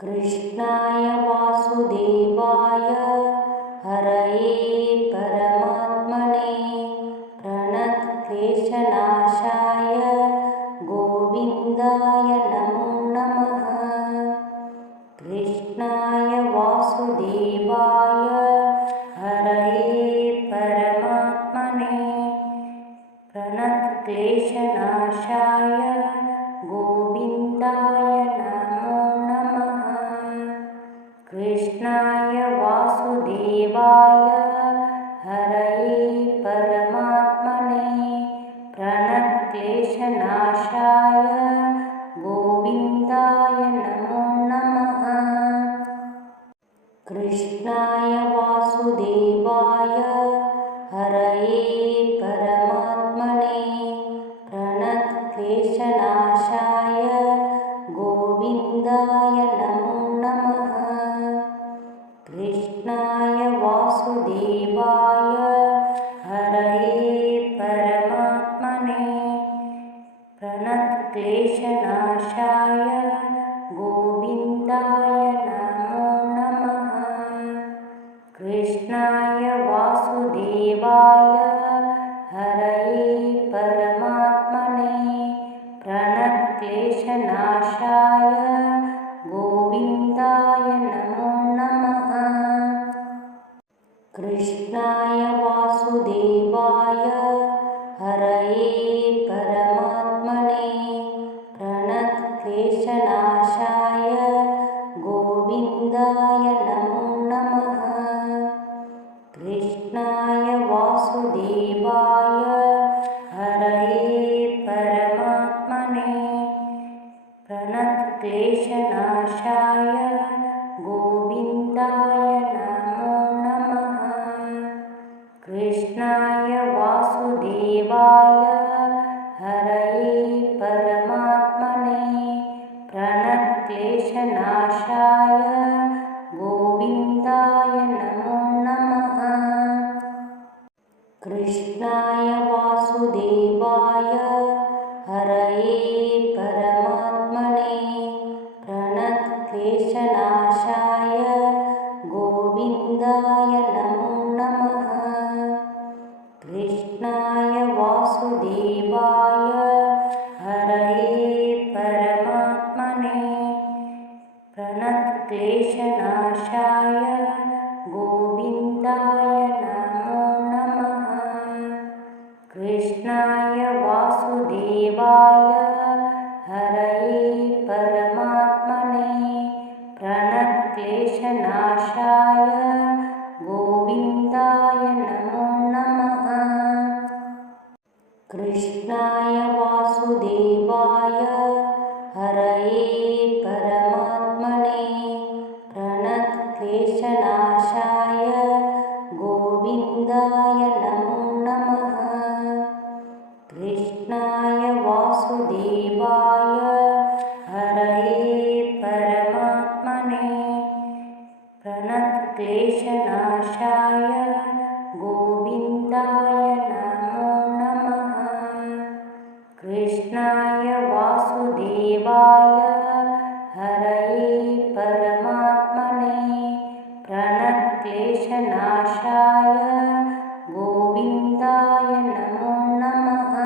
कृष्णाय वासुदेवाय हरये परमात्मने प्रणतक्लेशनाशाय गोविन्दाय नमो नमः। कृष्णाय वासुदेवाय हरये परमात्मने प्रणतक्लेशनाशाय गोविन्दाय नमो नमः। कृष्णाय वासुदेवाय हरये परमात्मने प्रणतक्लेशनाशाय गोविन्दाय नमो नमः। कृष्णाय वासुदेवाय हरये परमात्मने प्रणतक्लेशनाशाय गोविन्दाय नमो नमः। कृष्णाय वासुदेवाय हरये परमात्मने प्रणतक्लेशनाशाय गोविन्दाय नमो नमः। कृष्णाय वासुदेवाय हरये परमात्मने प्रणतक्लेशनाशाय गोविन्दाय नमो नमः। कृष्णाय वासुदेवाय हरये परमात्मने प्रणतक्लेशनाशाय गोविन्दाय नमो नमः। कृष्णाय वासुदेवाय हरये परमात्मने प्रणतक्लेशनाशाय गोविन्दाय नमो नमः। कृष्णाय वासुदेवाय हरये परमात्मने प्रणतक्लेशनाशाय गोविन्दाय नमो नमः। कृष्णाय वासुदेवाय हरये परमात्मने प्रणतक्लेशनाशाय गोविन्दाय नमो नमः। कृष्णाय वासुदेवाय हरये परमात्मने प्रणतक्लेशनाशाय गोविन्दाय नमो नमः। कृष्णाय वासुदेवाय हरये परमात्मने प्रणतक्लेशनाशाय गोविन्दाय नमो नमः। कृष्णाय वासुदेवाय हरये परमात्मने प्रणतक्लेशनाशाय गोविन्दाय नमो नमः। कृष्णाय वासुदेवाय हरये परमात्मने प्रणतक्लेशनाशाय गोविन्दाय नमो नमः। कृष्णाय वासुदेवाय हरये परमात्मने प्रणतक्लेशनाशाय गोविन्दाय नमो नमः।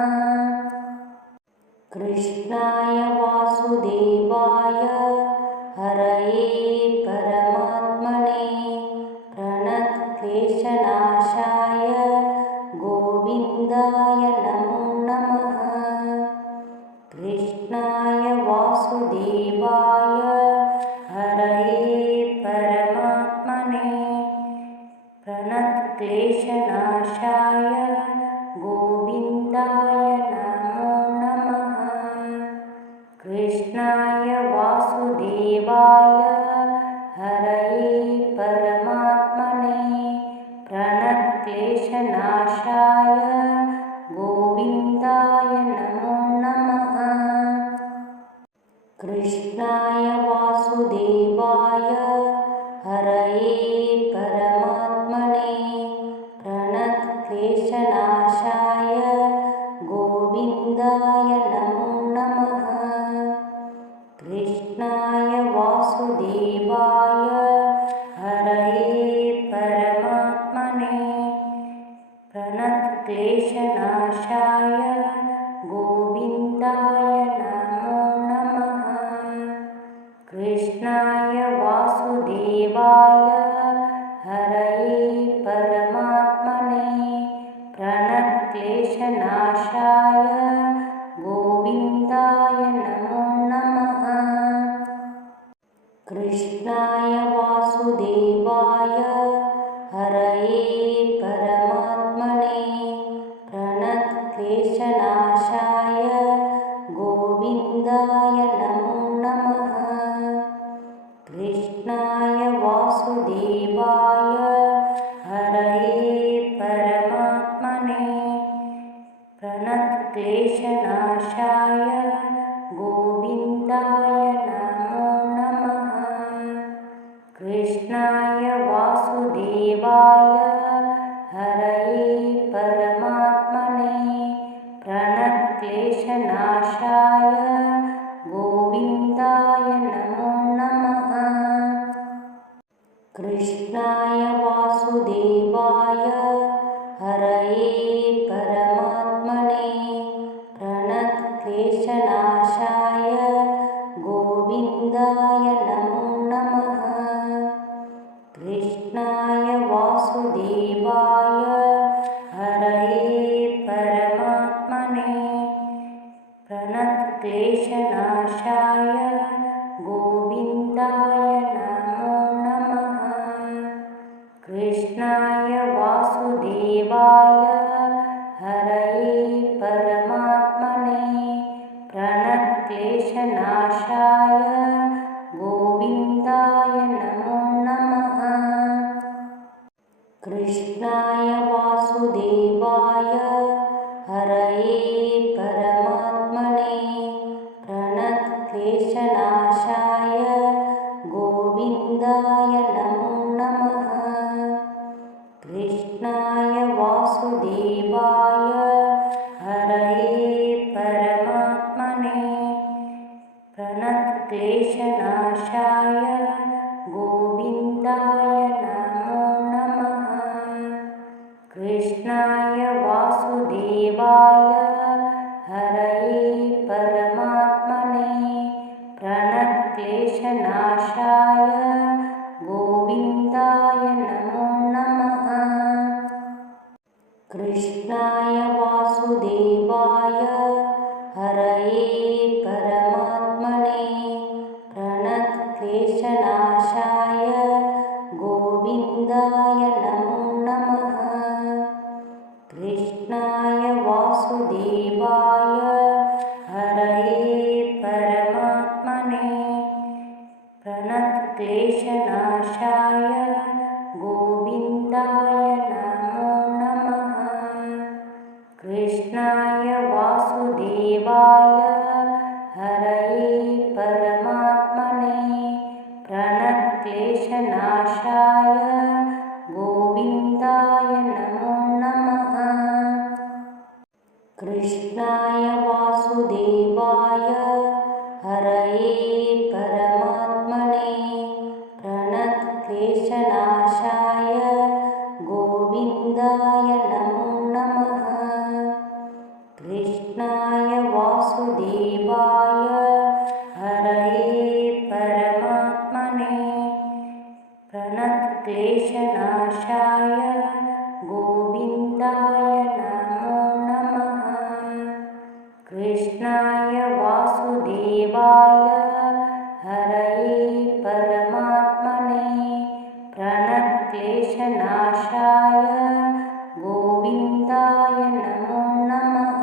कृष्णाय वासुदेवाय हरये परमात्मने प्रणतक्लेशनाशाय गोविन्दाय नमो नमः। कृष्णाय वासुदेवाय हरये परमात्मने प्रणतक्लेशनाशाय गोविन्दाय नमो नमः। कृष्णाय वासुदेवाय हरये परमात्मने प्रणतक्लेशनाशाय गोविन्दाय नमो नमः। कृष्णाय वासुदेवाय हरये परमात्मने प्रणतक्लेशनाशाय गोविन्दाय नमो नमः। कृष्णाय वासुदेवाय कृष्णाय वासुदेवाय हरये परमात्मने प्रणतक्लेशनाशाय गोविन्दाय नमो नमः। कृष्णाय वासुदेवाय हरये परमात्मने प्रणतक्लेशनाशाय गोविन्दाय नमो नमः। कृष्णाय वासुदेवाय हरये परमात्मने प्रणतक्लेशनाशाय गोविन्दाय नमो नमः। कृष्णाय वासुदेवाय हरये परमात्मने प्रणतक्लेशनाशाय गोविन्दाय नमो नमः। कृष्णाय वासुदेवाय हरये परमात्मने प्रणतक्लेशनाशाय गोविन्दाय नमो नमः। कृष्णाय वासुदेवाय हरये परमात्मने प्रणतक्लेशनाशाय गोविन्दाय नमो नमः। कृष्णाय वासुदेवाय हरये परमात्मने प्रणतक्लेशनाशाय गोविन्दाय नमो नमः। कृष्णाय वासुदेवाय हरये परमात्मने प्रणतक्लेशनाशाय गोविन्दाय नमो नमः। कृष्णाय वासुदेवाय हरये परमात्मने प्रणतक्लेशनाशाय गोविन्दाय नमो नमः। कृष्णाय वासुदेवाय हरये परमात्मने प्रणतक्लेशनाशाय गोविन्दाय नमो नमः। कृष्णाय वासुदेवाय हरये परमात्मने प्रणतक्लेशनाशाय गोविन्दाय नमो नमः। कृष्णाय वासुदेवाय हरये परमात्मने प्रणतक्लेशनाशाय गोविन्दाय नमो नमः। कृष्णाय वासुदेवाय हरये परमात्मने प्रणतक्लेशनाशाय गोविन्दाय नमो नमः। कृष्णाय वासुदेवाय हरये परमात्मने प्रणतक्लेशनाशाय गोविन्दाय नमो नमः। कृष्णाय वासुदेवाय हरये परमात्मने प्रणतक्लेशनाशाय गोविन्दाय नमो नमः। कृष्णाय वासुदेवाय हरये परमात्मने प्रणतक्लेशनाशाय गोविन्दाय नमो नमः।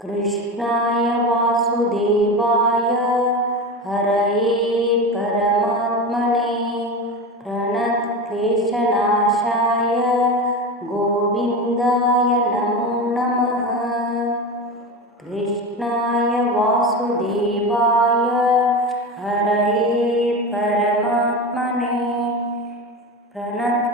कृष्णाय वासुदेवाय हरये परमात्मने प्रणतक्लेशनाशाय गोविन्दाय नमो नमः। कृष्णाय वासुदेवाय हरये परमात्मने प्रणत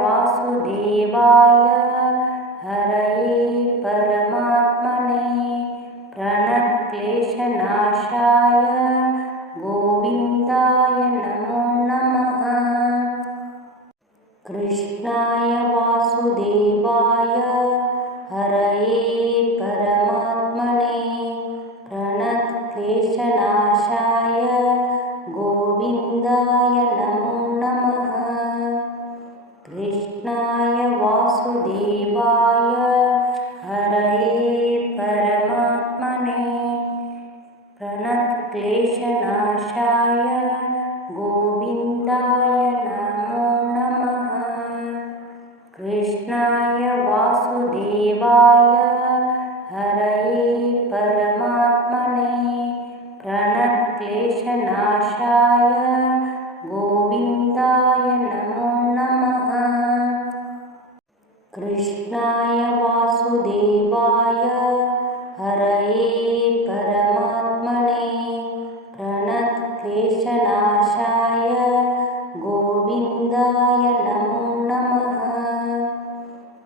वासुदेवाय हरये परमात्मने प्रणतक्लेशनाशाय गोविन्दाय नमो नमः। कृष्णाय वासुदेवाय हरये परमात्मने प्रणतक्लेशनाशाय गोविन्दाय नमो नमः। कृष्णाय वासुदेवाय हरये परमात्मने प्रणतक्लेशनाशाय गोविन्दाय नमो नमः। कृष्णाय वासुदेवाय हरये परमात्मने प्रणतक्लेशनाशाय गोविन्दाय नमो नमः। कृष्णाय वासुदेवाय हरये परमात्मने प्रणतक्लेशनाशाय गोविन्दाय नमो नमः।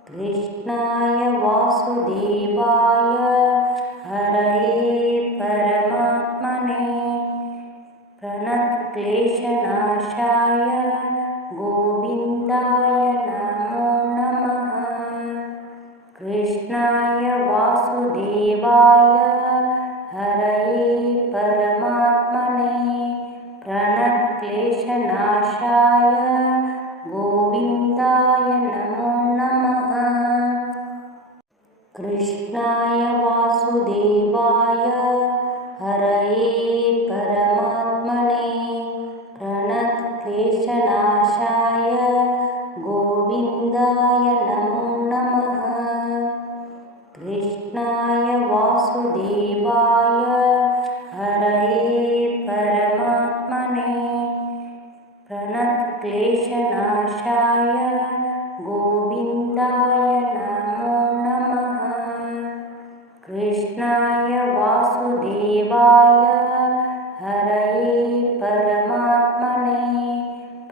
कृष्णाय वासुदेवाय हरये परमात्मने प्रणतक्लेशनाशाय गोविन्दाय नमो नमः। कृष्णाय वासुदेवाय हरये परमात्मने प्रणतक्लेशनाशाय गोविन्दाय नमो नमः। कृष्णाय वासुदेवाय हरये परमात्मने प्रणतक्लेशनाशाय गोविन्दाय नमो नमः। कृष्णाय वासुदेवाय हरये परमात्मने प्रणतक्लेशनाशाय गोविन्दाय नमो नमः। कृष्णाय वासुदेवाय हरये परमात्मने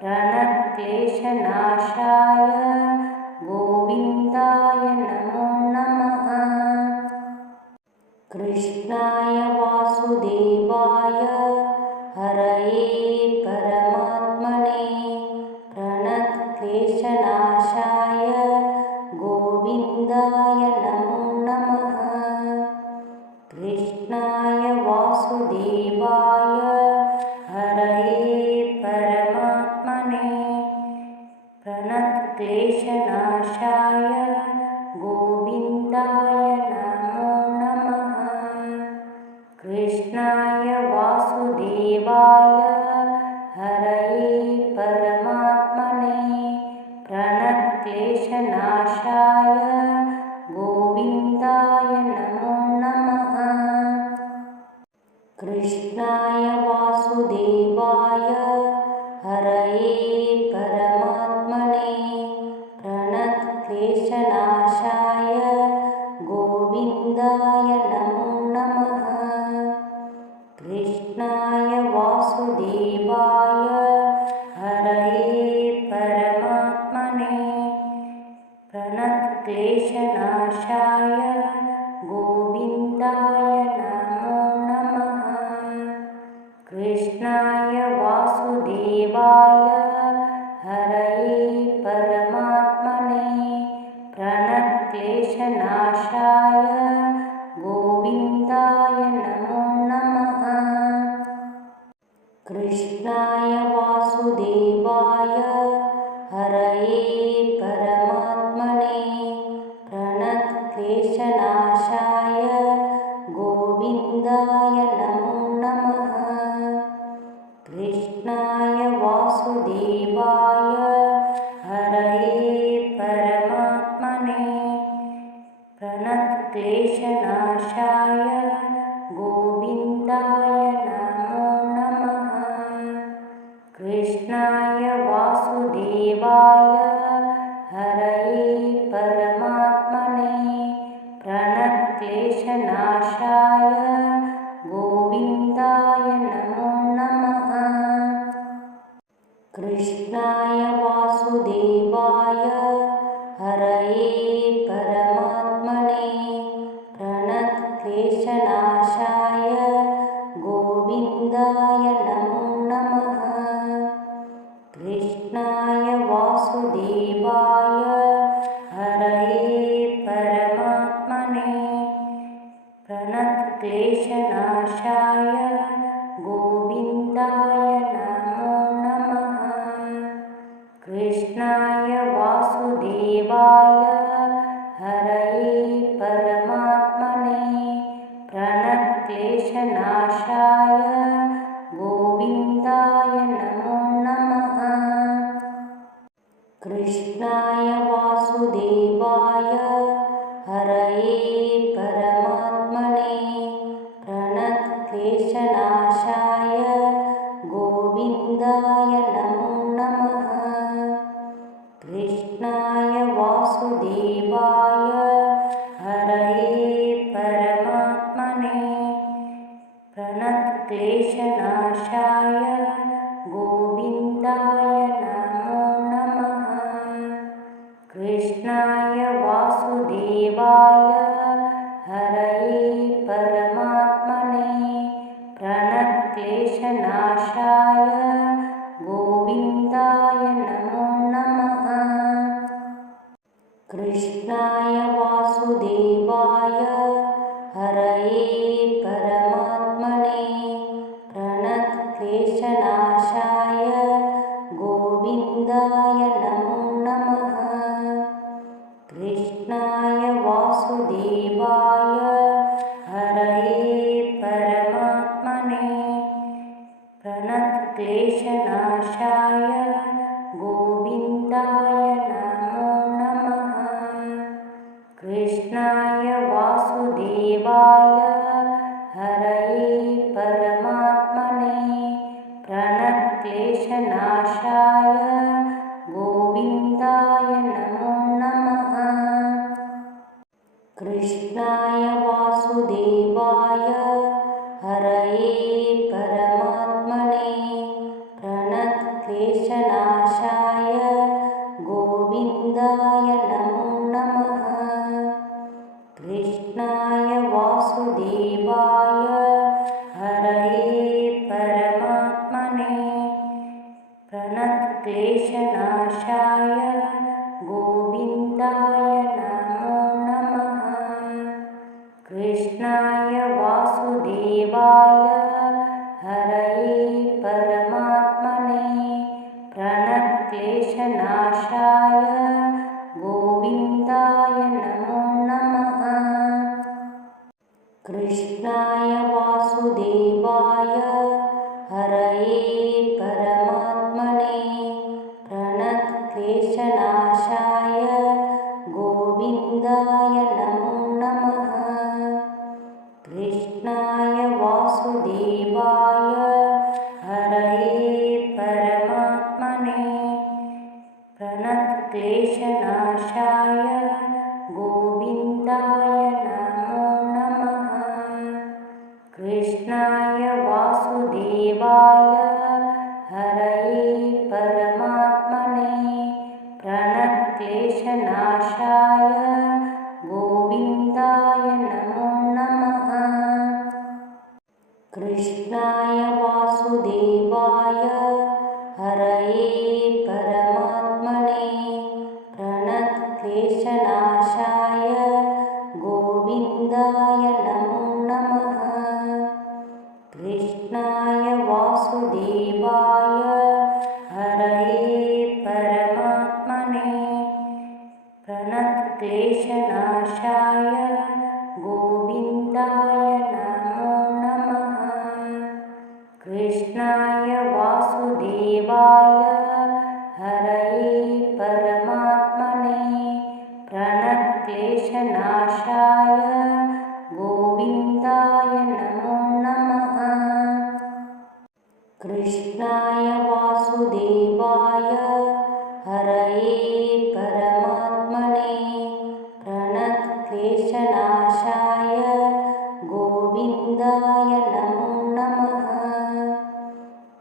प्रणतक्लेशनाशाय गोविन्दाय नमो नमः। कृष्णाय वासुदेवाय हरये परमात्मने प्रणतक्लेशनाशाय गोविन्दाय नमो नमः। कृष्णाय वासुदेवाय हरये परमात्मने प्रणतक्लेशनाशाय गोविन्दाय नमो नमः। कृष्णाय वासुदेवाय हरये परमात्मने प्रणतक्लेशनाशाय गोविन्दाय नमो नमः। कृष्णाय वासुदेवाय हरये परमात्मने प्रणतक्लेशनाशाय गोविन्दाय नमो नमः। कृष्णाय वासुदेवाय हरये परमात्मने प्रणतक्लेशनाशाय गोविन्दाय नमो नमः। कृष्णाय वासुदेवाय हरये परमात्मने प्रणतक्लेशनाशाय गोविन्दाय नमो नमः। कृष्णाय वासुदेवाय हरये परमात्मने प्रणतक्लेशनाशाय गोविन्दाय नमो नमः। कृष्णाय वासुदेवाय हरये परमात्मने प्रणतक्लेशनाशाय गोविन्दाय नमो नमः। कृष्णाय वासुदेवाय हरये परमात्मने प्रणतक्लेशनाशाय गोविन्दाय नमो नमः। कृष्णाय वासुदेवाय हरये परमात्मने प्रणतक्लेशनाशाय गोविन्दाय नमो नमः। कृष्णाय वासुदेवाय हरये परमात्मने प्रणतक्लेशनाशाय गोविन्दाय नमो नमः। कृष्णाय वासुदेवाय हरये परमात्मने प्रणतक्लेशनाशाय गोविन्दाय नमो नमः। कृष्णाय वासुदेवाय हरये परमात्मने प्रणतक्लेशनाशाय गोविन्दाय नमो नमः। कृष्णाय वासुदेवाय हरये परमात्मने प्रणतक्लेशनाशाय गोविन्दाय नमो नमः। कृष्णाय वासुदेवाय हरये परमात्मने प्रणतक्लेशनाशाय गोविन्दाय नमो नमः। कृष्णाय वासुदेवाय हरये परमात्मने प्रणतक्लेशनाशाय गोविन्दाय नमो नमः। कृष्णाय वासुदेवाय हरये परमात्मने प्रणतक्लेशनाशाय गोविन्दाय नमो नमः। कृष्णाय वासुदेवाय हरये परमात्मने प्रणतक्लेशनाशाय गोविन्दाय नमो नमः। कृष्णाय वासुदेवाय हरये परमात्मने प्रणतक्लेशनाशाय गोविन्दाय नमो नमः। कृष्णाय वासुदेवाय हरये परमात्मने प्रणतक्लेशनाशाय गोविन्दाय नमो नमः। कृष्णाय वासुदेवाय हरये परमात्मने प्रणतक्लेशनाशाय गोविन्दाय नमो नमः। कृष्णाय वासुदेवाय हरये परमात्मने प्रणतक्लेशनाशाय गोविन्दाय नमो नमः। कृष्णाय वासुदेवाय हरये परमात्मने प्रणतक्लेशनाशाय गोविन्दाय नमो नमः। कृष्णाय वासुदेवाय हरये परमात्मने प्रणतक्लेशनाशाय गोविन्दाय नमो नमः। कृष्णाय वासुदेवाय हरये परमात्मने प्रणतक्लेशनाशाय गोविन्दाय नमो नमः। कृष्णाय वासुदेवाय हरये परमात्मने प्रणतक्लेशनाशाय गोविन्दाय नमो नमः। कृष्णाय वासुदेवाय हरये परमात्मने प्रणतक्लेशनाशाय गोविन्दाय नमो नमः। कृष्णाय वासुदेवाय हरये परमात्मने प्रणतक्लेशनाशाय गोविन्दाय नमो नमः।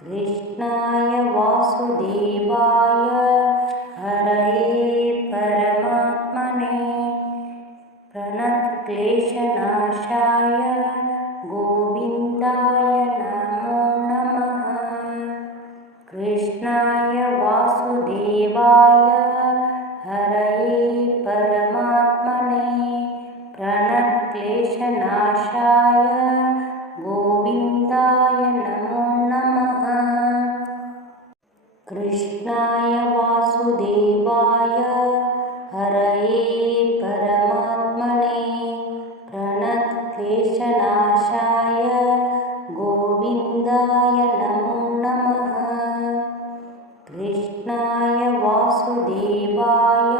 कृष्णाय वासुदेवाय प्रणतक्लेशनाशाय गोविन्दाय नमो नमः। कृष्णाय वासुदेवाय हरये परमात्मने प्रणतक्लेशनाशाय गोविन्दाय नमो नमः। कृष्णाय वासुदेवाय हरये परमात्मने प्रणतक्लेशनाशाय गोविन्दाय नमो नमः। कृष्णाय वासुदेवाय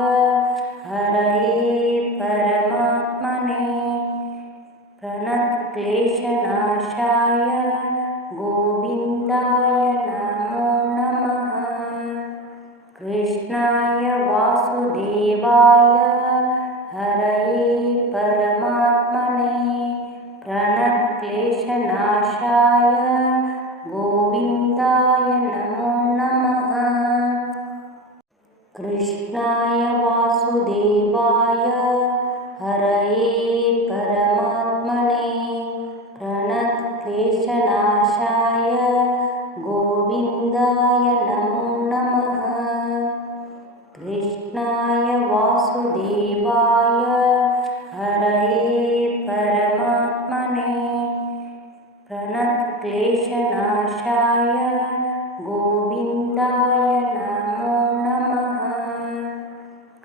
हरये परमात्मने प्रणतक्लेशनाशाय गोविन्दाय नमो नमः। कृष्णाय वासुदेवाय हरये परमात्मने प्रणतक्लेशनाशाय गोविन्दाय नमो नमः। कृष्णाय वासुदेवाय हरये परमात्मने प्रणतक्लेशनाशाय गोविन्दाय नमो नमः। कृष्णाय वासुदेवाय हरये परमात्मने प्रणतक्लेशनाशाय गोविन्दाय नमो नमः।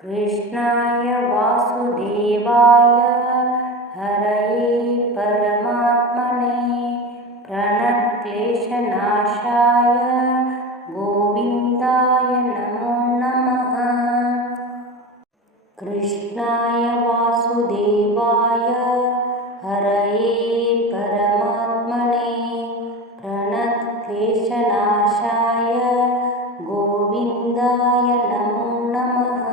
कृष्णाय वासुदेवाय हरये परमात्मने प्रणतक्लेशनाशाय गोविन्दाय नमो नमः। कृष्णाय वासुदेवाय हरये परमात्मने प्रणतक्लेशनाशाय गोविन्दाय नमो नमः।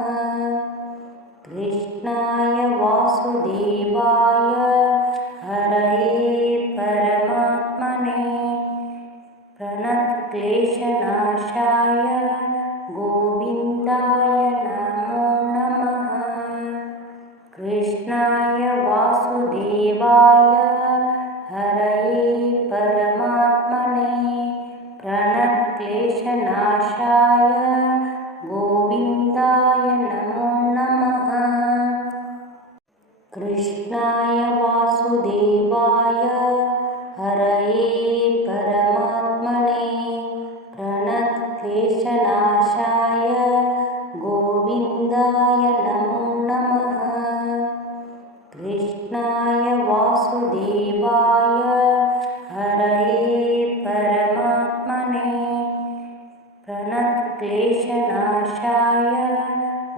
कृष्णाय वासुदेवाय हरये परमात्मने प्रणतक्लेशनाशाय गोविन्दाय नमो नमः। कृष्णाय वासुदेवाय हरये परमात्मने प्रणतक्लेशनाशाय गोविन्दाय नमो नमः। कृष्णाय वासुदेवाय हरये परमात्मने प्रणतक्लेशनाशाय गोविन्दाय नमो नमः। कृष्णाय वासुदेवाय हरये परमात्मने प्रणतक्लेशनाशाय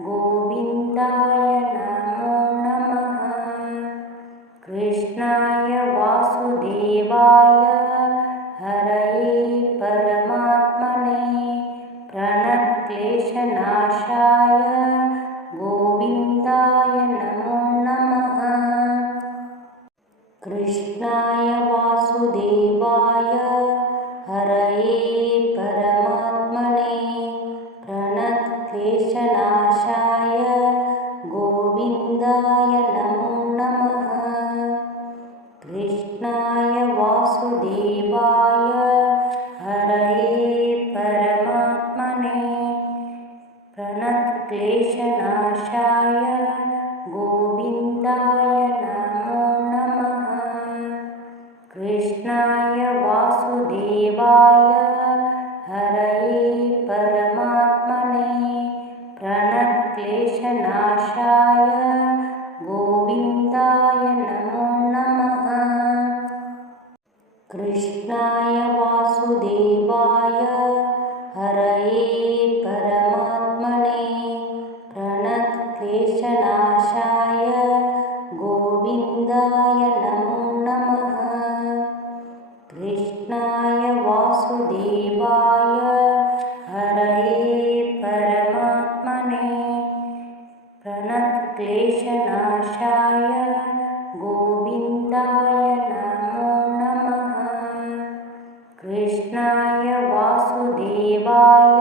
गोविन्दाय नमो नमः। कृष्णाय वासुदेवाय हरये परमात्मने प्रणतक्लेशनाशाय गोविन्दाय नमो नमः। कृष्णाय वासुदेवाय हरये परमात्मने प्रणतक्लेशनाशाय गोविन्दाय नमो नमः। कृष्णाय वासुदेवाय हरये परमात्मने प्रणतक्लेशनाशाय गोविन्दाय नमो नमः। कृष्णाय वासुदेवाय हरये परमात्मने प्रणतक्लेशनाशाय गोविन्दाय नमो नमः। कृष्णाय वासुदेवाय हरये परमात्मने प्रणतक्लेशनाशाय गोविन्दाय नमो नमः। कृष्णाय वासुदेवाय हरये परमात्मने प्रणतक्लेशनाशाय गोविन्दाय नमो नमः। कृष्णाय वासुदेवाय